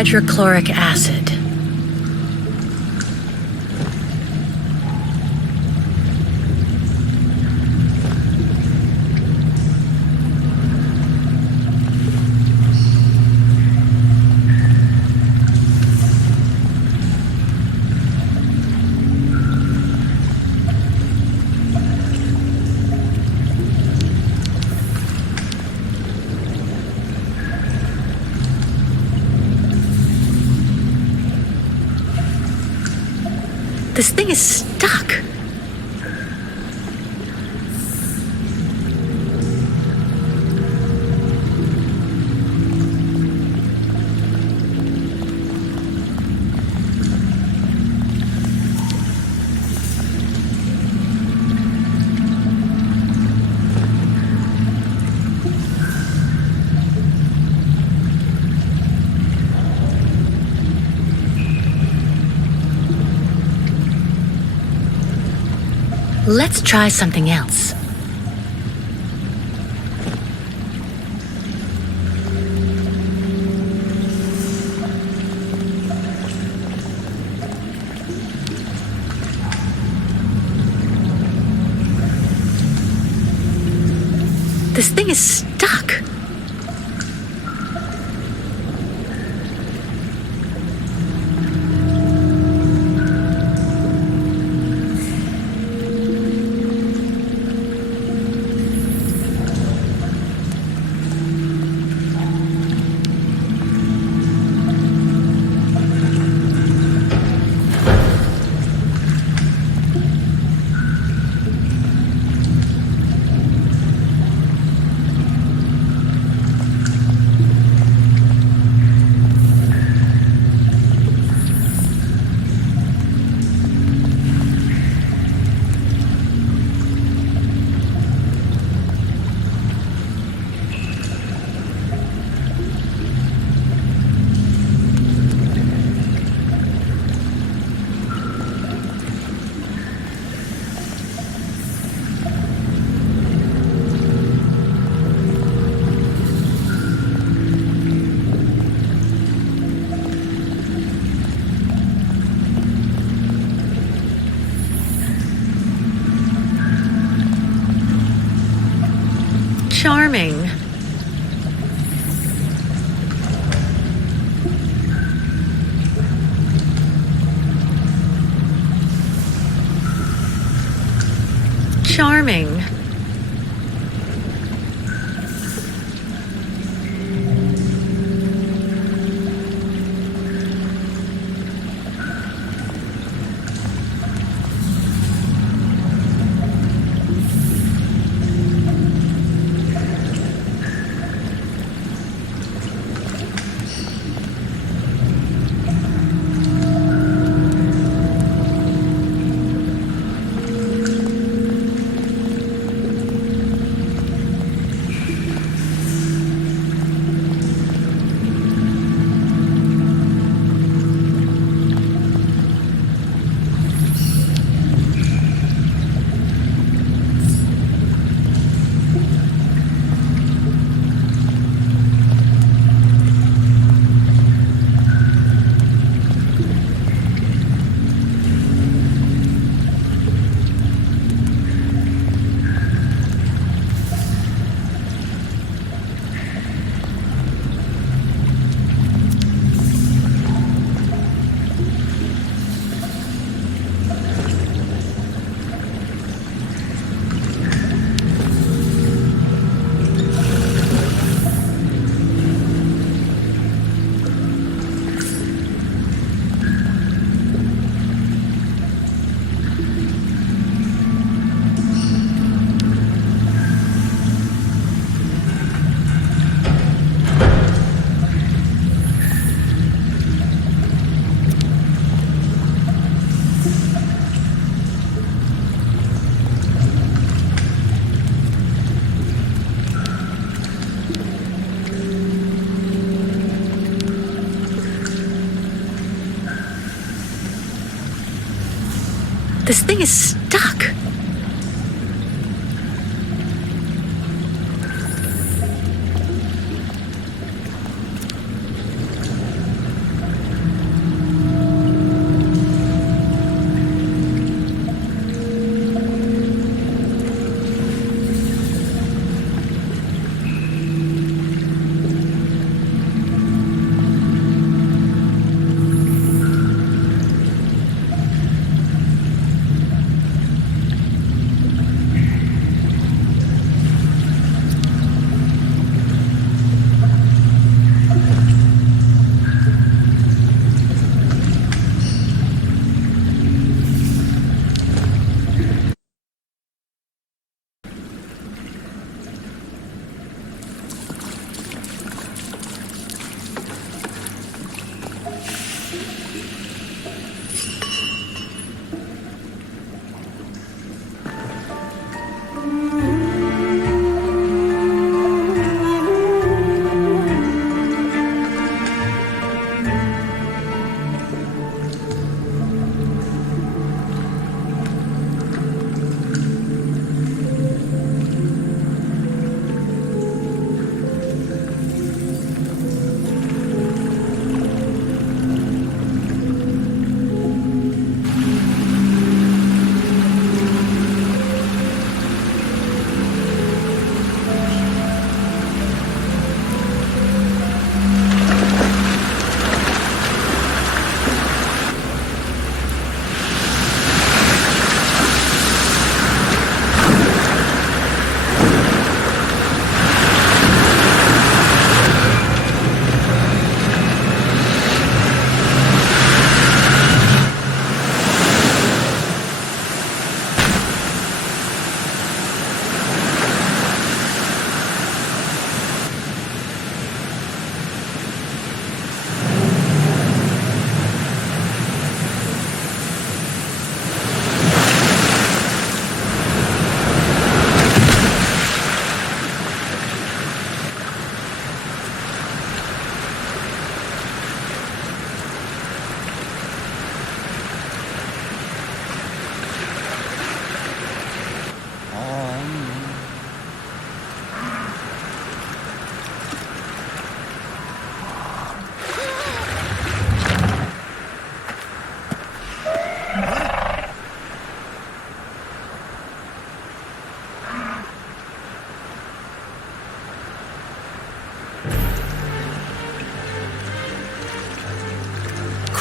hydrochloric acid. This thing is stuck. Let's try something else. This thing is stuck. Charming. Charming. This thing is stuck.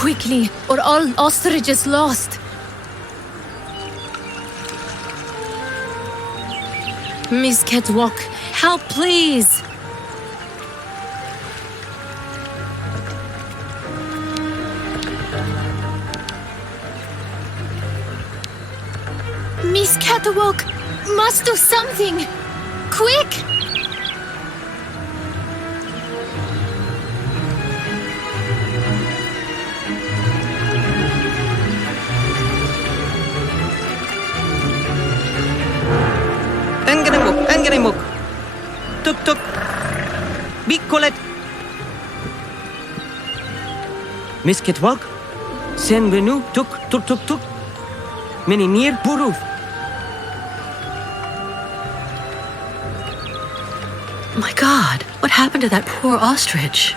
quickly, or all ostrich is lost. Miss Catwalk, help please! Miss Catwalk must do something! Quick! Engenemuk. Tuk tuk. Bikolet. Miss Kitwalk. Sen venu tuk tuk tuk tuk. Meneer Buruf. My God, what happened to that poor ostrich?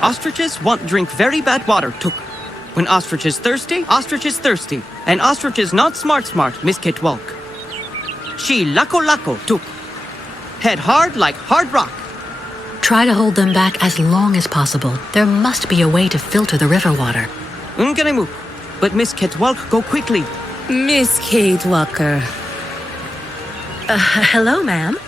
Ostriches want drink very bad water, tuk. When ostrich is thirsty, and ostrich is not smart, Miss Kitwalk. She lako, tuk. Head hard like hard rock. Try to hold them back as long as possible. There must be a way to filter the river water. Unganimuk. But Miss Kitwalk, go quickly. Miss Kate Walker. Hello, ma'am.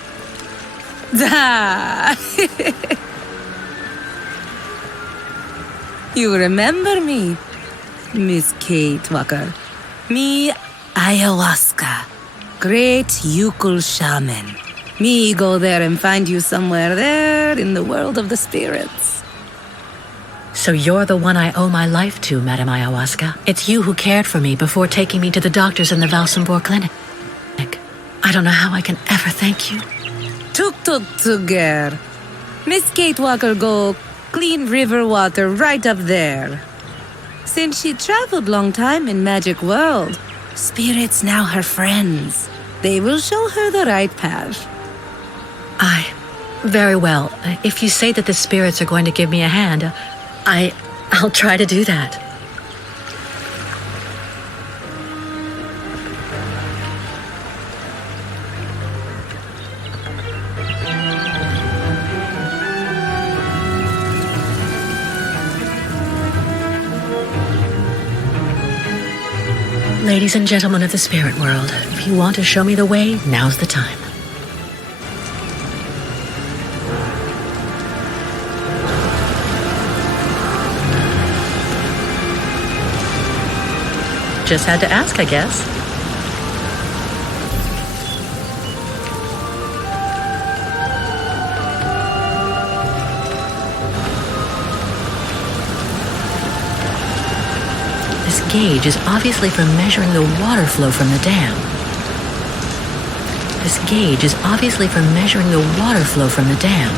You remember me, Miss Kate Walker. Me, ayahuasca. Great Yukul shaman. Me go there and find you somewhere there in the world of the spirits. So you're the one I owe my life to, Madam Ayahuasca. It's you who cared for me before taking me to the doctors in the Valsambor clinic. I don't know how I can ever thank you. Tuk girl. Miss Kate Walker go clean river water right up there. Since she traveled long time in magic world, spirits now her friends. They will show her the right path. Very well. If you say that the spirits are going to give me a hand, I'll try to do that. Ladies and gentlemen of the spirit world, if you want to show me the way, now's the time. Just had to ask, I guess. This gauge is obviously for measuring the water flow from the dam. This gauge is obviously for measuring the water flow from the dam.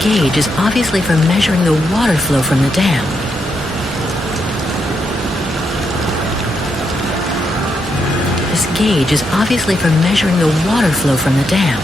Gauge is obviously for measuring the water flow from the dam. This gauge is obviously for measuring the water flow from the dam.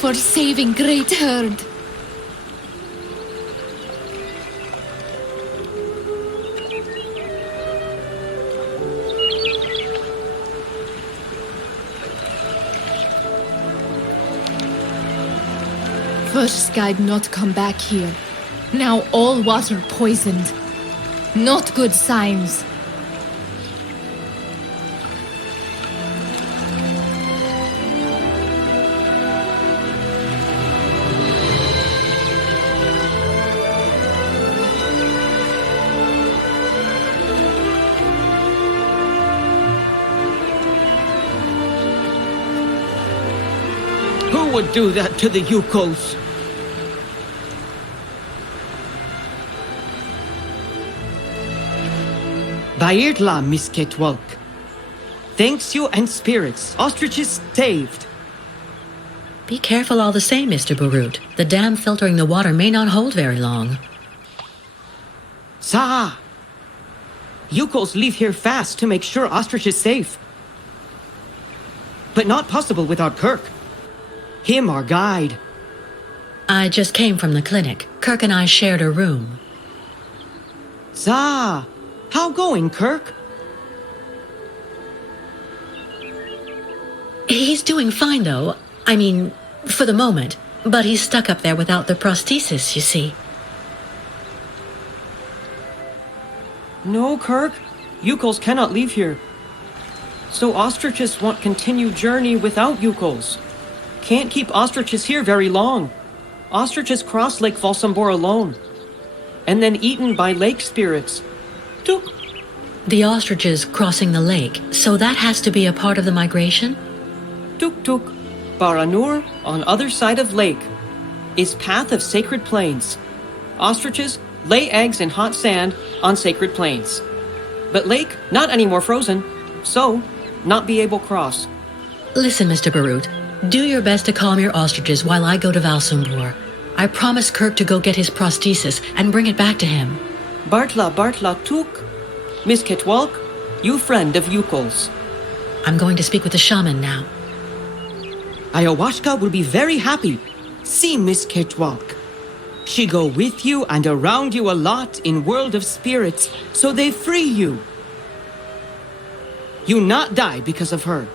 for saving Great Herd. First guide not come back here. Now all water poisoned. Not good signs. Who would do that to the Yukos? Bairla, Miss Ketwalk. Thanks you and spirits. Ostriches saved. Be careful all the same, Mr. Barut. The dam filtering the water may not hold very long. Sa! Yukos leave here fast to make sure Ostrich is safe. But not possible without Kirk. Him our guide. I just came from the clinic. Kirk and I shared a room. Sa! How going, Kirk? He's doing fine, though. I mean, for the moment. But he's stuck up there without the prosthesis, you see. No, Kirk. Yukos cannot leave here. So ostriches won't continue journey without Yukos. Can't keep ostriches here very long. Ostriches cross Lake Valsambor alone. And then eaten by lake spirits. Tuk. The ostriches crossing the lake, so that has to be a part of the migration? Tuk Tuk. Baranur, on other side of lake, is path of sacred plains. Ostriches lay eggs in hot sand on sacred plains. But lake, not anymore frozen, so not be able cross. Listen, Mr. Barut. Do your best to calm your ostriches while I go to Valsambor. I promised Kirk to go get his prosthesis and bring it back to him. Bartla Tuk. Miss Ketwalk, you friend of Yukos. I'm going to speak with the shaman now. Ayahuasca will be very happy. See Miss Ketwalk. She go with you and around you a lot in world of spirits, so they free you. You not die because of her.